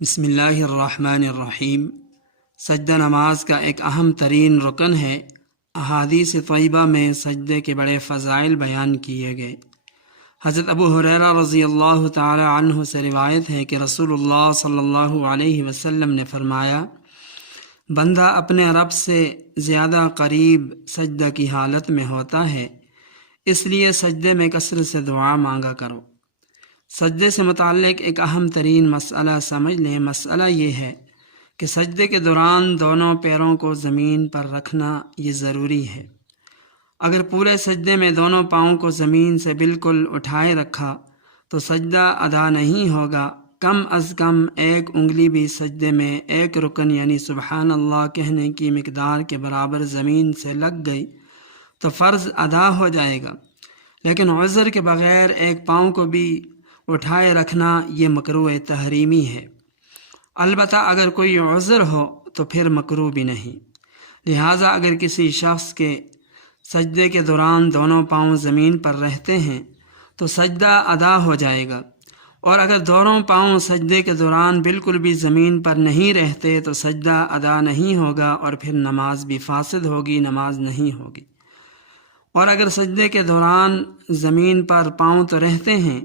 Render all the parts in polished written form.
بسم اللہ الرحمن الرحیم۔ سجدہ نماز کا ایک اہم ترین رکن ہے۔ احادیث طیبہ میں سجدے کے بڑے فضائل بیان کیے گئے۔ حضرت ابو ہریرہ رضی اللہ تعالی عنہ سے روایت ہے کہ رسول اللہ صلی اللہ علیہ وسلم نے فرمایا، بندہ اپنے رب سے زیادہ قریب سجدہ کی حالت میں ہوتا ہے، اس لیے سجدے میں کثرت سے دعا مانگا کرو۔ سجدے سے متعلق ایک اہم ترین مسئلہ سمجھ لیں۔ مسئلہ یہ ہے کہ سجدے کے دوران دونوں پیروں کو زمین پر رکھنا یہ ضروری ہے۔ اگر پورے سجدے میں دونوں پاؤں کو زمین سے بالکل اٹھائے رکھا تو سجدہ ادا نہیں ہوگا۔ کم از کم ایک انگلی بھی سجدے میں ایک رکن یعنی سبحان اللہ کہنے کی مقدار کے برابر زمین سے لگ گئی تو فرض ادا ہو جائے گا، لیکن عذر کے بغیر ایک پاؤں کو بھی اٹھائے رکھنا یہ مکروہ تحریمی ہے۔ البتہ اگر کوئی عذر ہو تو پھر مکروہ بھی نہیں۔ لہٰذا اگر کسی شخص کے سجدے کے دوران دونوں پاؤں زمین پر رہتے ہیں تو سجدہ ادا ہو جائے گا، اور اگر دونوں پاؤں سجدے کے دوران بالکل بھی زمین پر نہیں رہتے تو سجدہ ادا نہیں ہوگا اور پھر نماز بھی فاسد ہوگی، نماز نہیں ہوگی۔ اور اگر سجدے کے دوران زمین پر پاؤں تو رہتے ہیں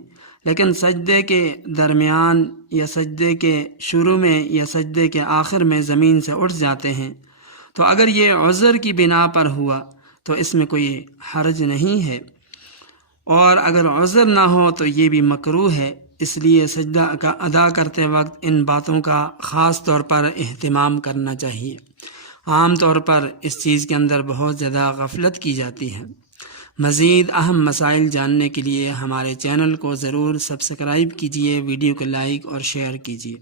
لیکن سجدے کے درمیان یا سجدے کے شروع میں یا سجدے کے آخر میں زمین سے اٹھ جاتے ہیں تو اگر یہ عذر کی بنا پر ہوا تو اس میں کوئی حرج نہیں ہے، اور اگر عذر نہ ہو تو یہ بھی مکروہ ہے۔ اس لیے سجدہ کا ادا کرتے وقت ان باتوں کا خاص طور پر اہتمام کرنا چاہیے۔ عام طور پر اس چیز کے اندر بہت زیادہ غفلت کی جاتی ہے۔ مزید اہم مسائل جاننے کے لیے ہمارے چینل کو ضرور سبسکرائب کیجیے، ویڈیو کو لائک اور شیئر کیجیے۔